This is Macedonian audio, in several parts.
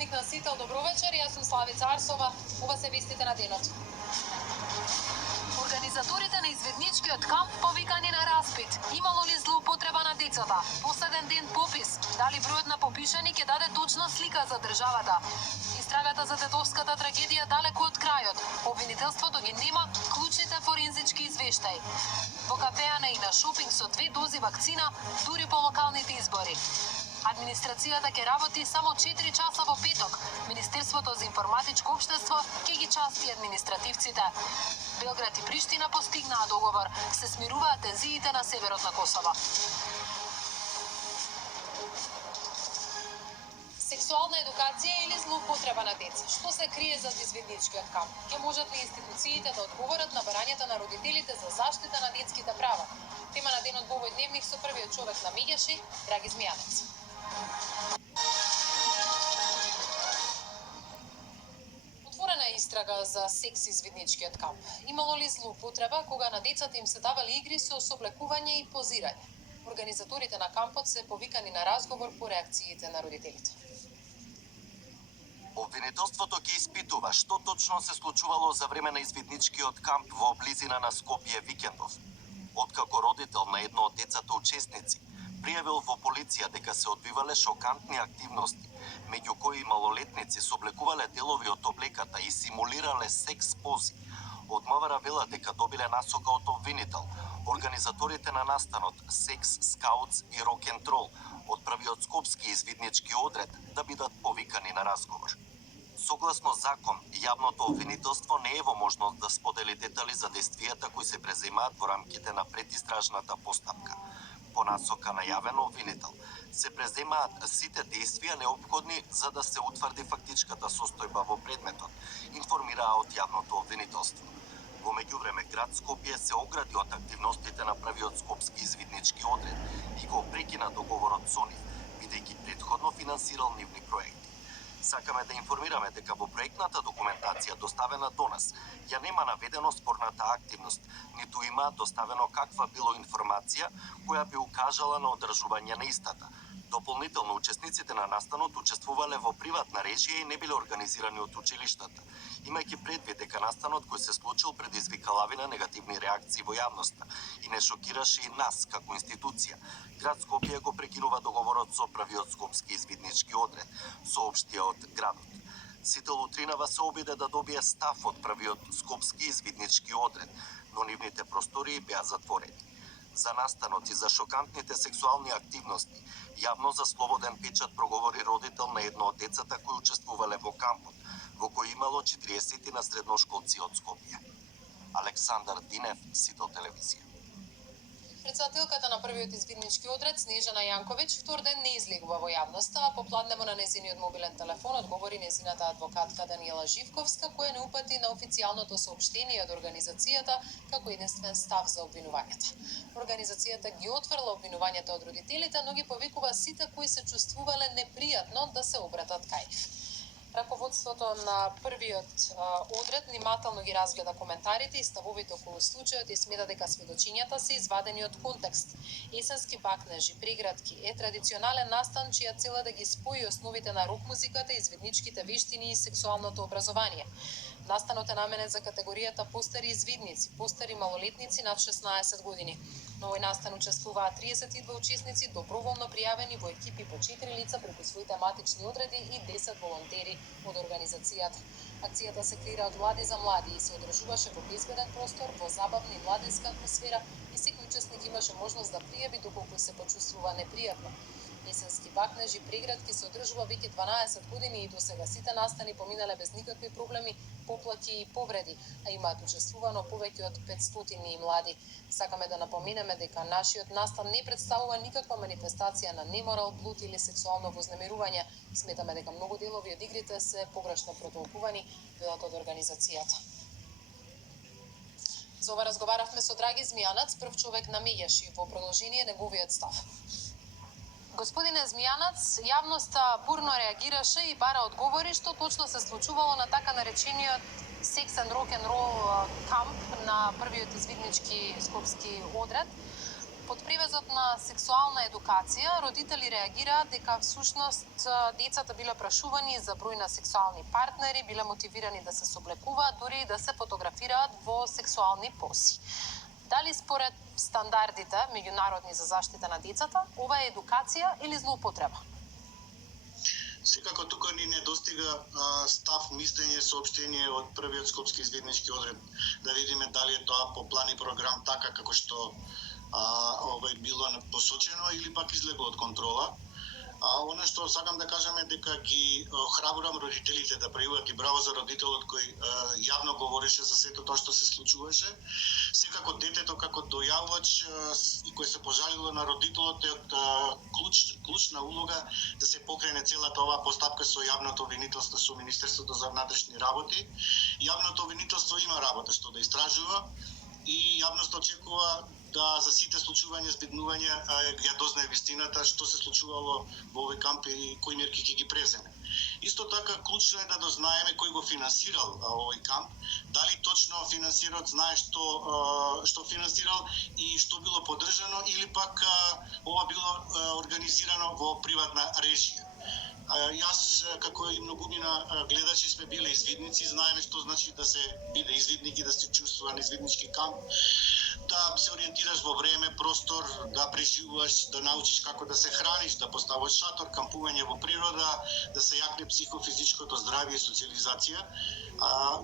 уредник на Сител, добро вечер, јас сум Славица Арсова, ова се вестите на денот. Организаторите на изведничкиот камп повикани на распит. Имало ли злоупотреба на децата? Последен ден попис. Дали бројот на попишани ќе даде точна слика за државата? Истрагата за тетовската трагедија далеку од крајот. Обвинителството ги нема клучните форензички извештаи. Во кафеана и на шопинг со 2 дози вакцина, дури по локалните избори. Администрацијата ќе работи само 4 часа во петок. Министерството за информатичко општество ќе ги части административците. Белград и Приштина постигнаа договор. Се смируваат тензиите на северот на Косово. Сексуална едукација или злоупотреба на деца? Што се крие зад изведничкиот камп? Ќе можат ли институциите да одговорат на барањата на родителите за заштита на детските права? Тема на денот во овој дневник со првиот човек на Меѓаши, Драги Змијанец. Отворена е истрага за секс изведничкиот камп. Имало ли злоупотреба кога на децата им се давали игри со соблекување и позирање? Организаторите на кампот се повикани на разговор по реакциите на родителите. Обвинителството ќе испитува што точно се случувало за време на изведничкиот камп во близина на Скопје викендов. Откако родител на едно од децата учесници пријавил во полиција дека се одвивале шокантни активности, меѓу кои малолетници соблекувале делови од облеката и симулирале секс пози, од МВР вела дека добиле насока од обвинител, организаторите на настанот Секс, Скаутс и Рок-н-Трол од првиот скопски извиднички одред да бидат повикани на разговор. Согласно закон, јавното обвинителство не е во можност да сподели детали за действијата кои се преземаат во рамките на предистражната постапка. По насока на јавен обвинител, се преземаат сите действија неопходни за да се утврди фактичката состојба во предметот, информираа од јавното обвинителство. Во меѓувреме град Скопје се огради од активностите на првиот скопски извиднички одред и го прекина договорот со нив, бидејќи претходно финансирал нивни проекти. Сакаме да информираме дека во проектната документација доставена до нас ја нема наведено спорната активност, ниту има доставено каква било информација која би укажала на одржување на истата. Дополнително, учесниците на настанот учествувале во приватна режија и не биле организирани од училиштата, имајќи предвид дека настанот кој се случил предизвика лавина негативни реакции во јавноста и не шокираше и нас како институција. Град Скопје го прекинува договорот со првиот скопски извиднички одред, соопштија од градот. Сител утринава се обиде да добие став од првиот скопски извиднички одред, но нивните простории беа затворени. За настанот и за шокантните сексуални активности, јавно за слободен печат проговори родител на едно од децата кои учествувале во кампот, во кој имало 40 на средношколци од Скопје. Александар Динев, Сител телевизија. Председателката на првиот извиднички одред, Снежана Јанковиќ, втор ден не излегува во јавноста, а попладнево на нејзиниот мобилен телефон одговори нејзината адвокатка Даниела Живковска, која не упати на официјалното соопштение од организацијата како единствен став за обвинувањата. Организацијата ги отфрла обвинувањата од родителите, но ги повикува сите кои се чувствувале непријатно да се обратат кај нив. Раководството на првиот одред внимателно ги разгледа коментарите и ставовите околу случајот и смета дека сведочињата се извадени од контекст. Есенски бакнежи, прегратки е традиционален настан чија цел е да ги спои основите на рок музиката, извидничките вештини и сексуалното образование. Настанот е наменет за категоријата постари извидници, постари малолетници над 16 години. На овој настан учествуваат 32 учесници доброволно пријавени во екипи по 4 лица преку своите матични одреди и 10 волонтери од организацијата. Акцијата се креира од млади за млади и се одржуваше во безбеден простор, во забавна и младинска атмосфера и секој учесник имаше можност да пријави доколку се почувствува непријатно. Есенски бакнежи прегратки се одржува веќе 12 години и досега сите настани поминале без никакви проблеми, поплаки и повреди, а имаат учествувано повеќе од 500 млади. Сакаме да напоменеме дека нашиот настан не представува никаква манифестација на неморал, блуд или сексуално вознемирување. Сметаме дека многу делови од игрите се погрешно протолкувани, велат од организацијата. За ова разговаравме со Драги Змијанец, прв човек на Меѓаши, во продолжение неговиот став. Господине Змијанац, јавноста бурно реагираше и бара одговори што точно се случувало на така наречениот секс and rock and roll камп на првиот извиднички скопски одред. Под привезот на сексуална едукација, родители реагираат дека всушност децата биле прашувани за број на сексуални партнери, биле мотивирани да се соблекуваат, дури и да се фотографираат во сексуални пози. Дали според стандардите меѓународни за заштита на децата, ова е едукација или злоупотреба? Секако тука ни недостига став, мислење, соопштение од првиот скопски извиднички одред, да видиме дали е тоа по план и програм така како што било посочено или пак излегло од контрола. Оно што сакам да кажам е дека ги храбрам родителите да прејуват и браво за родителот кој јавно говореше за сето тоа што се случуваше. Секако детето како дојавувач и кој се пожалило на родителот е од клучна улога да се покрене целата оваа постапка со јавното обвинителство со Министерството за внатрешни работи. Јавното обвинителство има работа што да истражува и јавноста очекува да за сите случувања збеднувања ја дознае вистината што се случувало во овој камп и кои мерки ќе ги преземе. Исто така клучно е да дознаеме кој го финансирал овој камп, дали точно финансирот знае што финансирал и што било поддржано или пак ова било организирано во приватна режија. Јас, како и многумина гледачи, сме биле извидници, знаеме што значи да се биде извидник и да се чувствува на извиднички камп, да се ориентираш во време, простор, да преживуваш, да научиш како да се храниш, да поставаш шатор, кампување во природа, да се јакне психофизичкото здравје и социализација,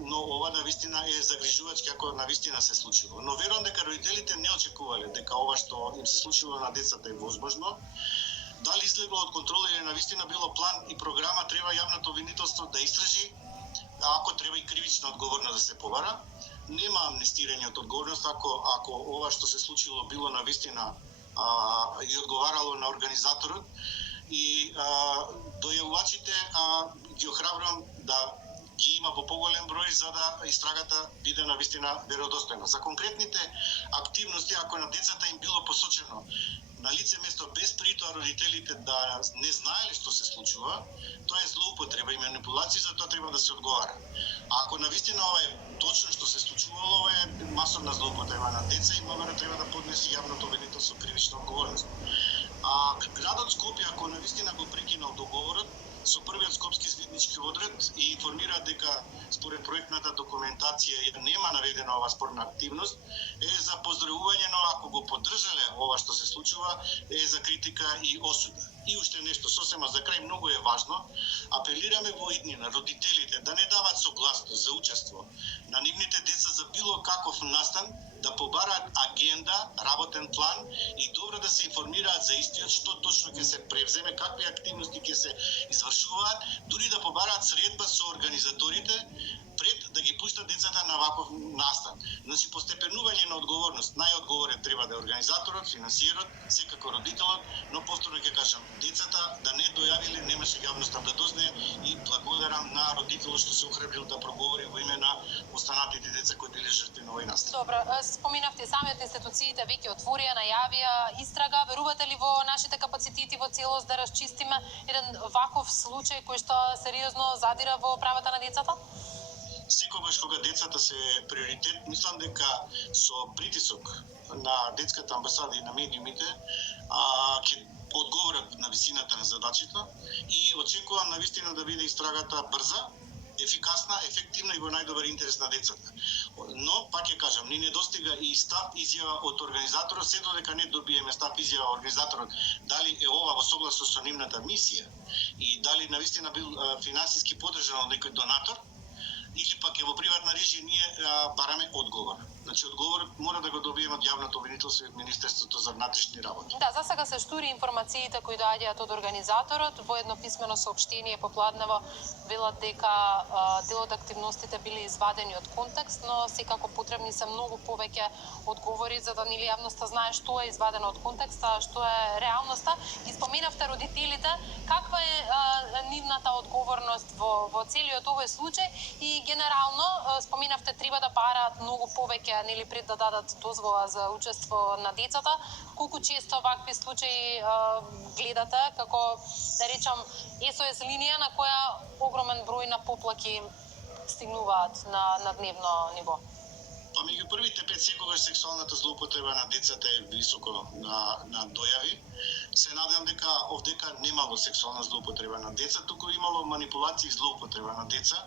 но ова навистина е загрижувачки ако навистина се случило. Но верувам дека родителите не очекувале дека ова што им се случило на децата е возможно. Дали излегло од контрола или навистина било план и програма, треба јавното обвинителство да истражи, ако треба и кривична одговорност да се побара. Нема амнестирање од одговорност ако ова што се случило било навистина и одговарало на организаторот и дојавувачите ги охрабрувам да ги има во поголем број за да истрагата биде навистина веродостојна. За конкретните активности, ако на децата им било посочено на лице место без притоа родителите да не знаеле што се случува, тоа е злоупотреба и манипулација, за тоа треба да се одговара. Ако навистина ова е точно што се случувало, ова е масовна злоупотреба на деца и МВР треба да поднесе јавното обвинителство кривична одговорност. Градот Скопје, ако навистина го прекинал договорот со првиот скопски извиднички одред и информира дека според проектната документација нема наведена ова спорна активност, е за поздравување, но ако го поддржале ова што се случува, е за критика и осуда. И уште нешто сосема за крај, многу е важно, апелираме во иднина родителите да не дават согласност за учество на нивните деца за било каков настан, да побараат агенда, работен план и добро да се информираат за истиот што точно ќе се превземе, какви активности ќе се извршуваат, дури да побараат средба со организаторите пред да ги пуштат децата на ваков настан. Значи, постепенување на одговорност. Најодговорен треба да е организаторот, финансиерот, секако родителот, но повторно ќе кажам, децата да не дојавиле, немаше јавноста да дознае и благодарам на родителот што се охрабрил да проговори во име на останатите деца кои биле жртви на овој настан. Добро, споминавте самиот институциите веќе отворија, најавија истрага. Верувате ли во нашите капацитети во целост да расчистиме еден ваков случај кој што сериозно задира во правата на децата? Секогаш кога децата се приоритет, мислам дека со притисок на детската амбасада и на медиумите ќе одговорат на висината на задачата и очекувам навистина да биде истрагата брза, ефикасна, ефективна и во најдобар интерес на децата. Но, пак ќе кажам, ни недостига и став изјава од организаторот, се додека не добиеме став изјава од организаторот, дали е ова во согласно со нивната мисија и дали навистина бил финансиски поддржан од некој донатор, или пак е во приватна режија, ние бараме одговор. Значи, одговорот мора да го добиеме од јавното обвинителство и од Министерството за внатрешни работи. Да, засега се штури информациите кои доаѓаат од организаторот. Во едно писмено соопштение попладнево велат дека дел од активностите биле извадени од контекст, но секако потребни се многу повеќе одговори за да нели јавноста знае што е извадено од контекста, што е реалноста. И споменавте родителите, каква е нивната одговорност во целиот овој случај и генерално споменавте треба да бараат многу повеќе нели пред да дадат дозвола за учество на децата. Колку често вакви случаи гледате како да речам SOS линија на која огромен број на поплаки стигнуваат на дневно ниво? Па меѓу првите 5 секогаш сексуалната злоупотреба на децата е високо на дојави. Се надевам дека овдека немало сексуална злоупотреба на деца, туку имало манипулации и злоупотреба на деца.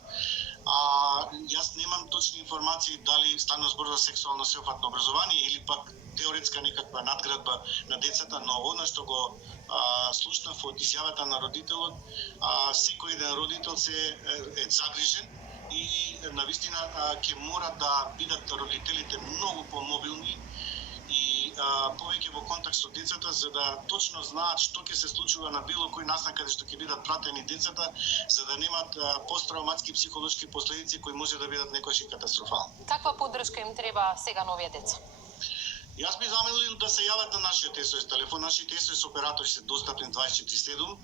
Јас немам точни информации дали стана збор за сексуално сеопфатно образование или пак теоретска некаква надградба на децата, но она што го слушнав од изјавата на родителот, секој еден родител е загрижен и навистина ќе мора да бидат родителите многу помобилни и повеќе во контакт со децата, за да точно знаат што ќе се случува на било кој настан каде што ќе бидат пратени децата, за да немат посттравматски психолошки последици кои може да бидат некогаш и катастрофални. Каква поддршка им треба сега на овие деца? Јас би замолил да се јават на нашиот СОС телефон. Нашите СОС оператори се достапни 24/7,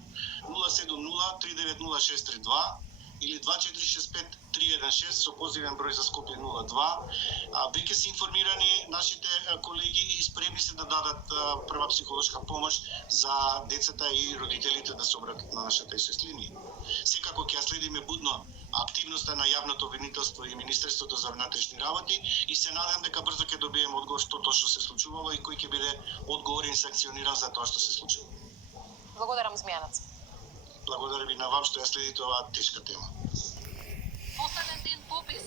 070-390-632 или 2465-316 со позивен број за Скопје 02. Веќе се информирани нашите колеги и спремни се да дадат прва психолошка помош за децата и родителите да се обратат на нашата СОС линија. Секако ќе следиме будно активноста на јавното обвинителство и Министерството за внатрешни работи и се надевам дека брзо ќе добиеме одговор што точно се случувало и кој ќе биде одговорен и санкциониран за тоа што се случило. Благодарам, Змијанац. Благодарам и на вам што ја следите оваа тешка тема. Последен ден попис